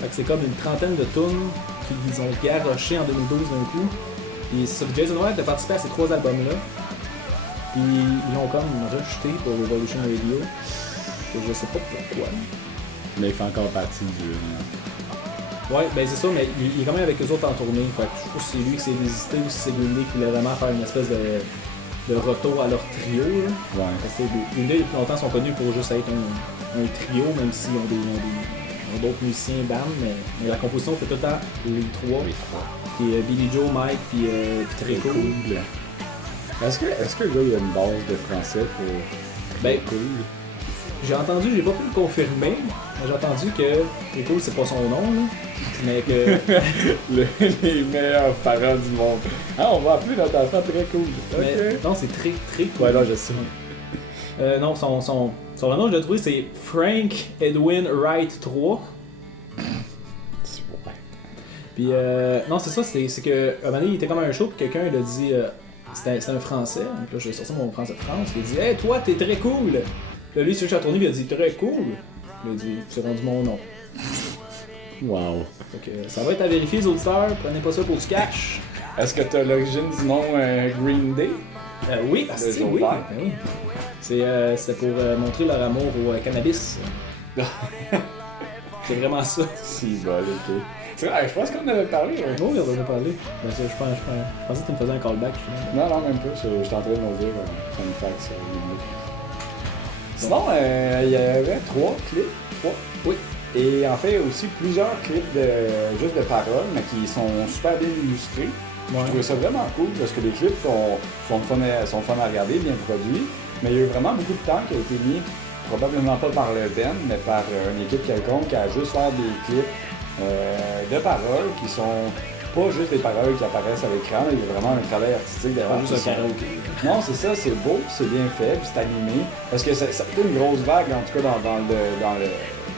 Fait que c'est comme une trentaine de tunes qu'ils ont garoché en 2012 d'un coup. Puis c'est ça, Jason White a participé à ces 3 albums-là. Puis ils l'ont comme rejeté pour Revolution Radio. Et je sais pas pourquoi. Mais il fait encore partie du. Ouais, ben c'est ça, mais il est quand même avec eux autres en tournée. Fait que je sais pas si c'est lui qui s'est désisté ou si c'est Green Day qui voulait vraiment faire une espèce de retour à leur trio. Là. Ouais. Parce que Green Day, depuis longtemps, sont connus pour juste être un trio, même s'ils ont d'autres musiciens band, mais la composition fait tout le temps les 3. Puis Billy Joe, Mike, puis Très cool. Est-ce que le gars il a une base de français pour. Ben, cool? j'ai entendu, j'ai pas pu le confirmer, mais j'ai entendu que Très Cool, c'est pas son nom, là, mais que... Les meilleurs parents du monde. Ah, on va appeler notre enfant Très Cool. mais, Ok. non, c'est très, très cool. Ouais, là, je sais. Non, son vrai nom, je l'ai trouvé, c'est Frank Edwin Wright 3. C'est bon. Puis, non, c'est ça, c'est que, un moment donné, il était comme à un show, puis quelqu'un il a dit, c'était un Français, donc là, j'ai sorti mon Français de France, il a dit « Hey, toi, t'es très cool! » Là, lui, sur le tourné, il a dit « Très cool! » Il a dit « C'est rendu mon nom. » Wow. Fait que ça va être à vérifier, les auditeurs, prenez pas ça pour du cash. Est-ce que t'as l'origine du nom Green Day? Oui, Le jaune oui. vert. Ben oui. C'était pour montrer leur amour au cannabis. C'est vraiment ça. Si, bon, ok. C'est vrai, je pense qu'on avait parlé. Oui, on en a parlé. Ben, ça, je pensais que tu me faisais un callback. Non, non, même pas. Je suis en train de me dire un fun fact sur Green Day. Sinon, il y avait 3 clips. 3. Oui. Et en fait, aussi plusieurs clips juste de paroles, mais qui sont super bien illustrés. Ouais. Je trouvais ça vraiment cool parce que les clips sont fun à regarder, bien produits. Mais il y a eu vraiment beaucoup de temps qui a été mis, probablement pas par le band, mais par une équipe quelconque qui a juste fait des clips de paroles qui sont pas juste des paroles qui apparaissent à l'écran, il y a vraiment un travail artistique derrière. Juste un karaoké. Non, c'est ça, c'est beau, c'est bien fait, puis c'est animé. Parce que ça a été une grosse vague, en tout cas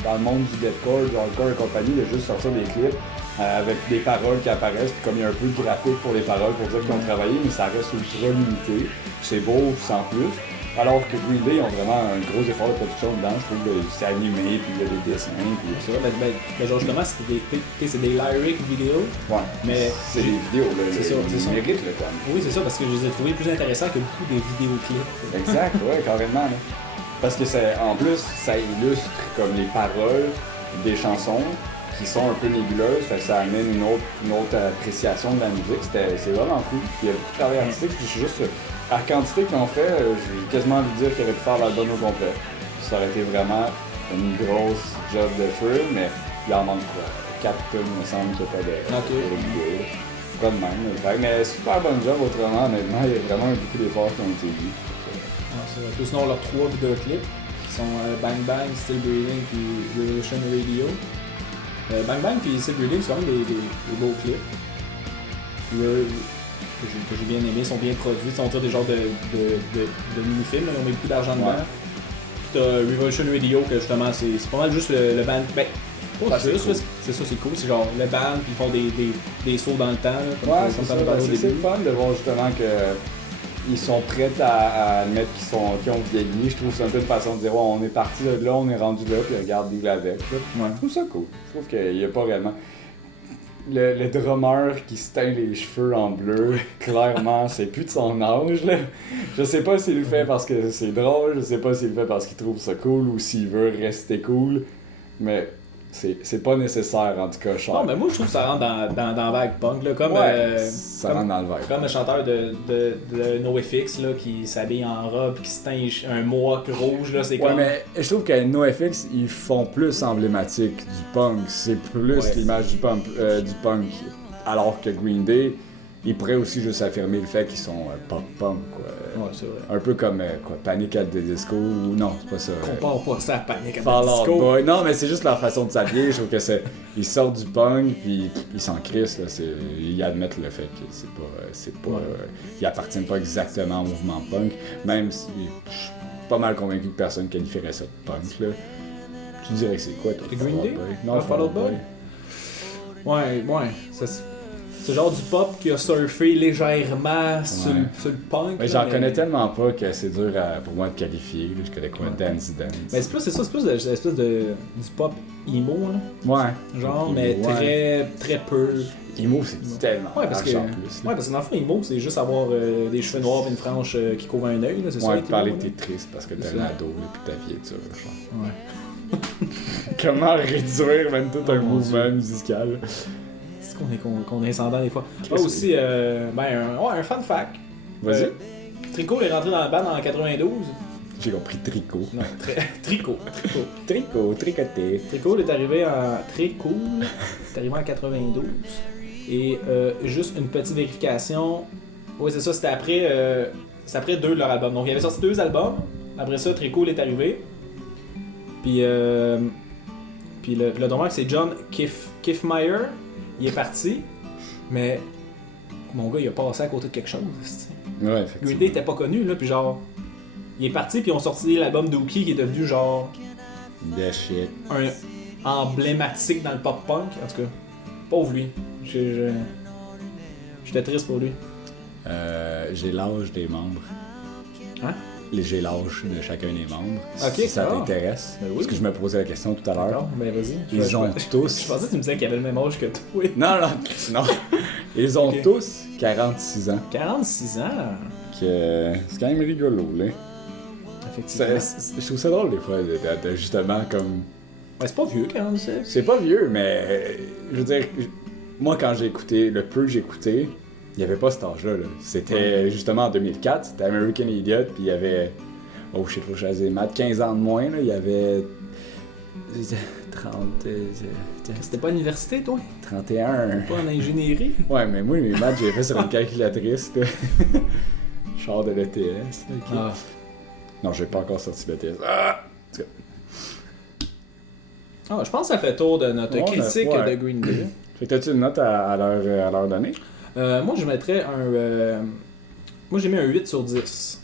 dans le monde du deathcore, du hardcore et compagnie, de juste sortir des clips avec des paroles qui apparaissent, puis comme il y a un peu de graphique pour les paroles pour dire qu'ils ont travaillé, mais ça reste ultra limité. C'est beau, sans plus. Alors que Green Day ont vraiment un gros effort de production dedans, je trouve que c'est animé, puis il y a des dessins, puis C'est vrai, genre justement, c'est des lyric vidéos. ouais, Mais c'est des vidéos, là, c'est ça, c'est ça. mérite le thème. Oui, c'est ça, parce que je les ai trouvés plus intéressants que beaucoup des vidéoclips. Exact, ouais, carrément. Là. Parce que en plus, ça illustre comme les paroles des chansons qui sont un peu nébuleuses, fait que ça amène une autre appréciation de la musique. C'est vraiment cool. Il y a beaucoup de travail artistique, puis je suis juste. À la quantité qu'ils ont fait, j'ai quasiment envie de dire qu'ils auraient pu faire l'album au complet. Ça aurait été vraiment une grosse job de feu, mais il en manque quoi? 4 tonnes, il me semble, qu'il n'y a pas de vidéo. Pas de même, mais super bonne job autrement, honnêtement, il y a vraiment beaucoup d'efforts qui ont été mis. Puis sinon, leurs 3 vidéoclips qui sont Bang Bang, Still Breathing puis Revolution Radio. Bang Bang puis Still Breathing, c'est quand même des beaux clips. Que j'ai bien aimé, sont bien produits, on tire des genres de mini-films, là, ils ont mis beaucoup d'argent dedans. Puis t'as Revolution Radio, que justement c'est pas mal juste le band. Ben, pas juste, cool. C'est ça, c'est cool, c'est genre le band, puis ils font des sauts dans le temps. Là, ouais, c'est ça, c'est le fun de voir justement que ils sont prêts à admettre qu'ils ont vieilli. Je trouve que c'est un peu une façon de dire ouais, on est parti de là, on est rendu là, puis regarde d'où avec. Ouais. Je trouve ça cool. Je trouve qu'il n'y a pas réellement. Le drummer qui se teint les cheveux en bleu, clairement, c'est plus de son âge. Là. Je sais pas s'il le fait parce que c'est drôle, je sais pas s'il le fait parce qu'il trouve ça cool ou s'il veut rester cool, mais c'est pas nécessaire en tout cas, cher. Non, mais moi je trouve que ça rentre dans la vague punk, là, comme, ça rentre dans le vibe. Comme le chanteur de NoFX là, qui s'habille en robe, qui se teint un mohawk rouge, là, c'est comme... mais je trouve que NoFX, ils font plus emblématique du punk, c'est plus l'image du punk, alors que Green Day, ils pourraient aussi juste affirmer le fait qu'ils sont pop-punk, quoi. Ouais, c'est vrai. Un peu comme Panic at the Disco, ou non, c'est pas ça. Compare pas ça à Panic at Fall the Out Disco. Boy. Non, mais c'est juste leur façon de s'habiller. Je trouve que c'est. Ils sortent du punk, puis ils s'en crissent, là. Ils admettent le fait que c'est pas. Ils appartiennent pas exactement au mouvement punk, même si je suis pas mal convaincu que personne qualifierait ça de punk, là. Tu dirais que c'est quoi, toi? Le Green Day? Non, Fall Out Boy? Ouais. C'est genre du pop qui a surfé légèrement sur le punk. Mais j'en connais tellement pas que c'est dur pour moi de qualifier. Là. Je connais quoi? Dance Dance. Mais c'est plus de l'espèce du pop emo, là. Ouais. Genre, mais très peu. Emo, c'est tellement Parce que, en plus. parce que dans le fond, emo, c'est juste avoir des cheveux noirs et une frange qui couvre un œil, là, c'est ça. Ouais, parler emo, que t'es triste parce que t'es un ado et puis ta vie est dure, je pense. Ouais. Comment réduire même tout un mon mouvement musical? C'est qu'on est incendant des fois. Qu'est-ce Aussi, un fun fact. Vas-y. Tricot est rentré dans la bande en 92. J'ai compris tricot. Non, Tricot. Tricoté. Tricot est arrivé en... Très cool. C'est arrivé en 92. Et juste une petite vérification. Oui, c'est ça, c'était après 2 de leur album. Donc, il y avait sorti 2 albums. Après ça, Très cool est arrivé. Puis le drummer, c'est John Kiffmeyer. Il est parti. Mais mon gars, il a passé à côté de quelque chose. Ouais, effectivement. Green Day était pas connu, là. Puis genre, il est parti, puis ils ont sorti l'album Dookie qui est devenu genre That shit. un emblématique dans le pop-punk. En tout cas, pauvre lui. J'étais triste pour lui. J'ai l'âge des membres. Hein? J'ai l'âge de chacun des membres. Ok, si ça ah. t'intéresse. Ben oui. Parce que je me posais la question tout à l'heure. D'accord, ben vas-y. Ils ont tous. Je pensais que tu me disais qu'il avait le même âge que toi. Non. Ils ont Ok. tous 46 ans. 46 ans. C'est quand même rigolo, là. Effectivement. Je trouve ça drôle des fois, de justement comme. Ben, c'est pas vieux, 46. C'est pas vieux, mais je veux dire, moi quand j'ai écouté, le peu que j'ai écouté, il n'y avait pas cet âge-là. Là. C'était justement en 2004, c'était American Idiot, puis il y avait. Oh shit, faut choisir Matt, 15 ans de moins, là, il y avait. 30. C'était pas à l'université, toi? 31. Pas en ingénierie? Ouais, mais moi, mes maths, j'ai fait sur une calculatrice, là. Char de l'ETS, là. ok. Ah. Non, j'ai pas encore sorti l'ETS. Ah! Ah, je pense que ça fait tour de notre Ouais, critique ouais. de Green Day. Fait que t'as-tu une note à leur donner? Moi, je mettrais un... Moi, j'ai mis un 8 sur 10.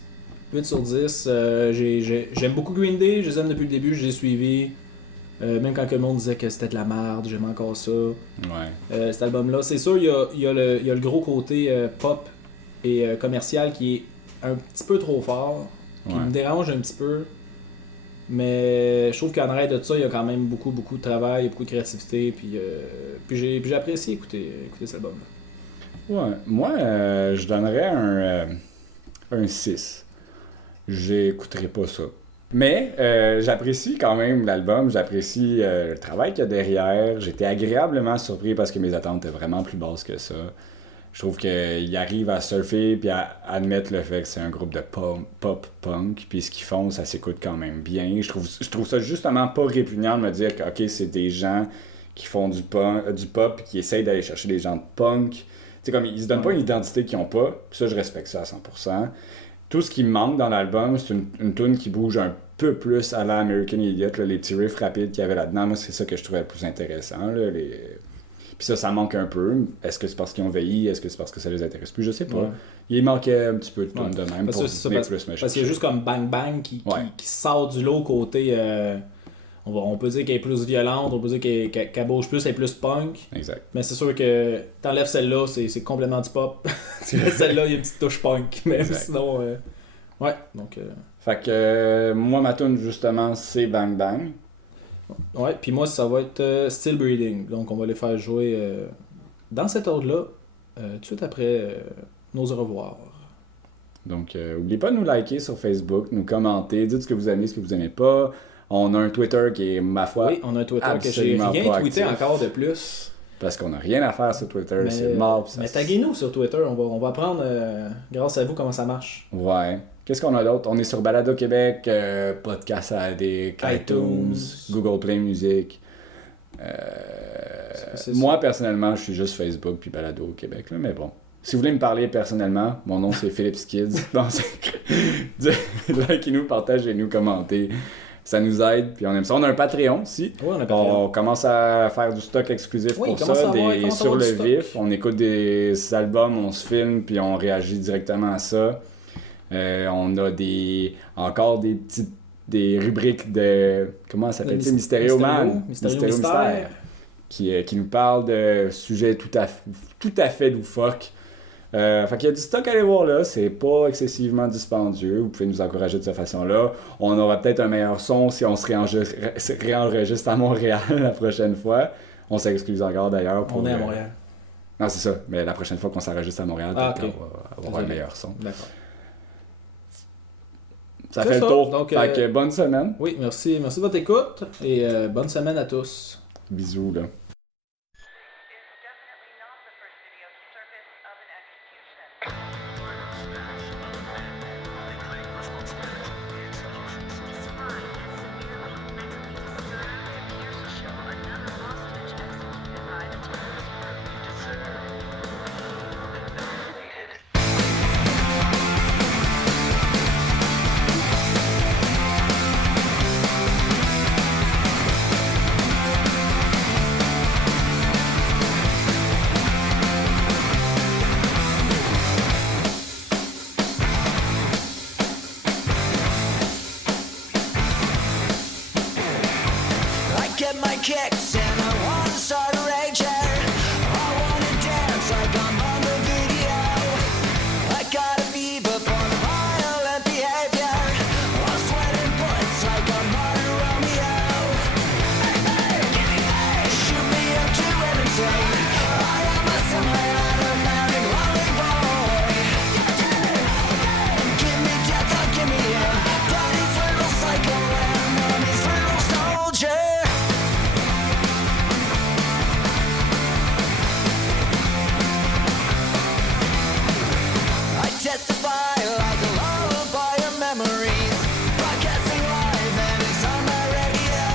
8 sur 10. J'aime beaucoup Green Day, je les aime depuis le début, je les ai suivis. Même quand le monde disait que c'était de la merde, j'aime encore ça. Ouais. Cet album-là, c'est sûr, il y a le gros côté pop et commercial qui est un petit peu trop fort, qui Ouais. me dérange un petit peu. Mais je trouve qu'en arrière de ça, il y a quand même beaucoup de travail, beaucoup de créativité. Puis j'ai apprécié écouter cet album-là. Ouais. Moi, je donnerais un 6. J'écouterai pas ça. Mais j'apprécie quand même l'album, j'apprécie le travail qu'il y a derrière. J'étais agréablement surpris parce que mes attentes étaient vraiment plus basses que ça. Je trouve qu'il arrive à surfer puis à admettre le fait que c'est un groupe de pop-punk. Puis ce qu'ils font, ça s'écoute quand même bien. Je trouve ça justement pas répugnant de me dire que ok, c'est des gens qui font du pop puis qui essayent d'aller chercher des gens de punk. Tu sais, comme ils se donnent pas une identité qu'ils ont pas. Puis ça, je respecte ça à 100%. Tout ce qui me manque dans l'album, c'est une tune qui bouge un peu plus à la American Idiot, là, les petits riffs rapides qu'il y avait là-dedans. Moi, c'est ça que je trouvais le plus intéressant. Là, Puis ça manque un peu. Est-ce que c'est parce qu'ils ont vieilli? Est-ce que c'est parce que ça les intéresse plus? Je sais pas. Ouais. Il manquait un petit peu de tune de même Parce pour que c'est ça, bien parce plus me qu'il y a chercher. juste comme Bang Bang qui sort du lot côté... on peut dire qu'elle est plus violente, on peut dire qu'elle bouge plus, elle est plus punk. Exact. Mais c'est sûr que t'enlèves celle-là, c'est complètement du pop. Tu mets celle-là, il y a une petite touche punk. Mais Exact. sinon... Ouais, donc... Fait que moi, ma tune justement, c'est Bang Bang. Ouais, puis moi, ça va être Still Breathing. Donc, on va les faire jouer dans cet ordre-là, tout de suite après nos au revoir. Donc, n'oubliez pas de nous liker sur Facebook, nous commenter, dites ce que vous aimez, ce que vous aimez pas. On a un Twitter qui est, ma foi, Oui, on a un Twitter que j'ai absolument rien pas tweeté actif. encore de plus. Parce qu'on n'a rien à faire sur Twitter, c'est mort. pis ça Mais taguez-nous sur Twitter, on va apprendre, grâce à vous, comment ça marche. Ouais. Qu'est-ce qu'on a d'autre? On est sur Balado Québec, Podcast Addict, iTunes, Google Play Music. C'est Moi, personnellement, je suis juste Facebook puis Balado au Québec, là, mais bon. Si vous voulez me parler personnellement, mon nom c'est Philippe Skids. Likez-nous, partagez-nous, commentez. Ça nous aide, puis on aime ça. On a un Patreon aussi. Ouais, on a un Patreon. On commence à faire du stock exclusif Oui, pour commence ça, à avoir sur le du stock. vif. On écoute des albums, on se filme, puis on réagit directement à ça. On a encore des rubriques de... Comment ça s'appelle? Mysterio Man. Mystère. Qui nous parle de sujets tout à fait loufoques. Fait qu'il y a du stock à aller voir là, c'est pas excessivement dispendieux, vous pouvez nous encourager de cette façon-là. On aura peut-être un meilleur son si on se réenregistre à Montréal la prochaine fois. On s'excuse encore d'ailleurs. On est à Montréal. Non, c'est ça, mais la prochaine fois qu'on s'enregistre à Montréal, okay. on va avoir un meilleur son. D'accord. Ça fait le tour, donc, fait que bonne semaine. Oui, merci de votre écoute et bonne semaine à tous. Bisous là. Get my kicks and I wanna start a rage here. I wanna dance like I'm on the video. I got a fever for the violent behavior. I'm sweating bullets like I'm on a Romeo. Shoot me up to an insane. I am a semi-automatic lonely boy. Give me death or give me in. Daddy's little psycho and mommy's little soldier. Testify like a lullaby of memories. Broadcasting live and it's on my radio.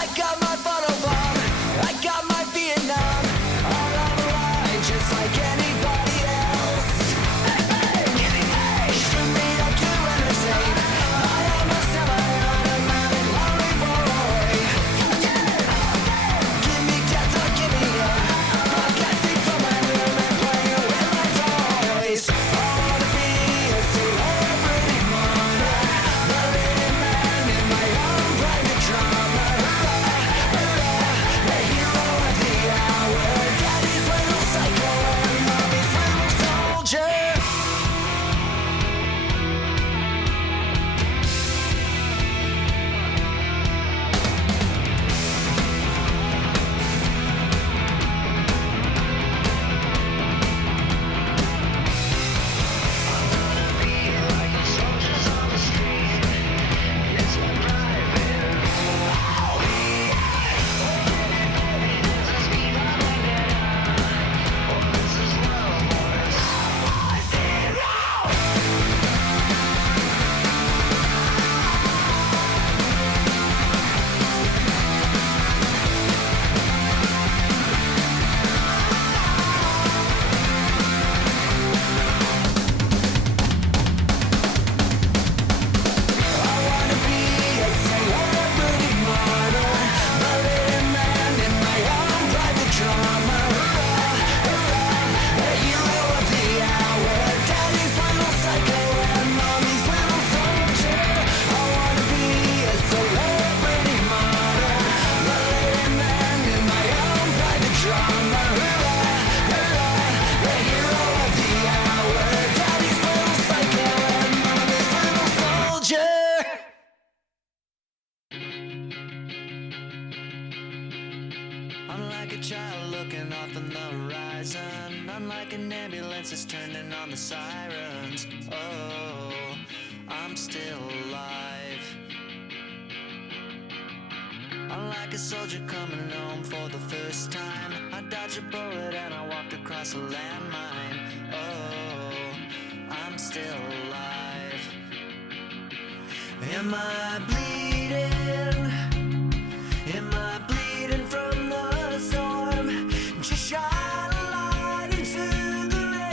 I got my photobomb, I got my Vietnam. I'll have a line just like anybody else. Shoot me up to entertain. I am a semi-automatic lonely boy. Give me death or give me up. Broadcasting from my room and playing with my toys. Is turning on the sirens. Oh, I'm still alive. I'm like a soldier coming home for the first time. I dodged a bullet and I walked across a landmine. Oh, I'm still alive. Am I bleeding? Am I bleeding from the storm? Just shine a light into the rain.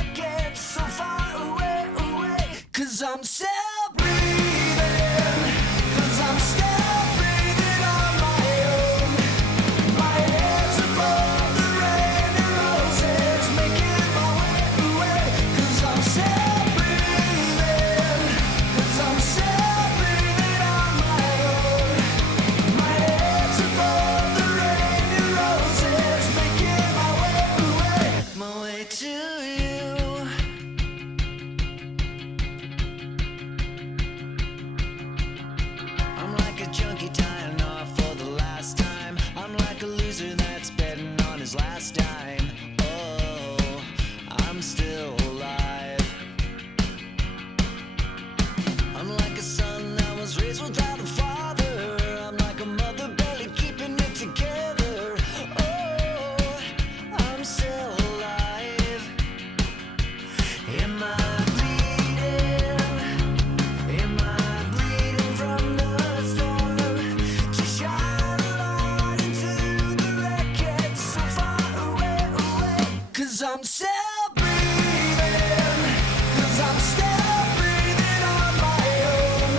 'Cause I'm still breathing. 'Cause I'm still breathing on my own. My head's above the rain and roses, making my way away. 'Cause I'm still breathing. 'Cause I'm still breathing on my own. My head's above the rain and roses, making my way away. My way to you. I'm like a junkie tying off for the last time. I'm like a loser that's betting on his last dime. Oh, I'm still alive. I'm like a son that was raised without a father. I'm like a mother barely keeping it together. Oh, I'm still alive. Am I bleeding? Am I bleeding from the storm? To shine a light into the wreckage so far away, away. 'Cause I'm still breathing. 'Cause I'm still breathing on my own.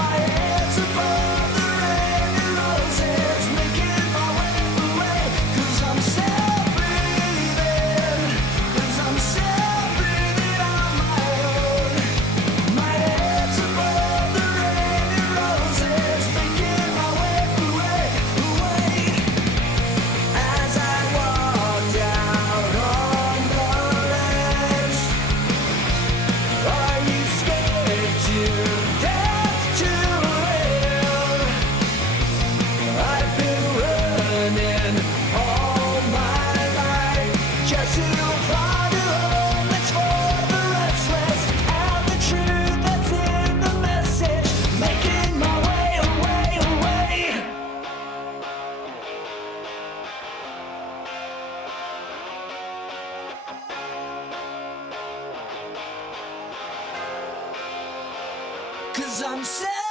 My head's above the rain and roses, making my way away. 'Cause I'm still breathing. 'Cause I'm still breathing on my own. My head's above the rain and roses, making my way away, away. As I walk down on the ledge, are you scared to death to live? I've been running all my life just to find a home that's for the restless, and the truth that's in the message, making my way away, away. 'Cause I'm still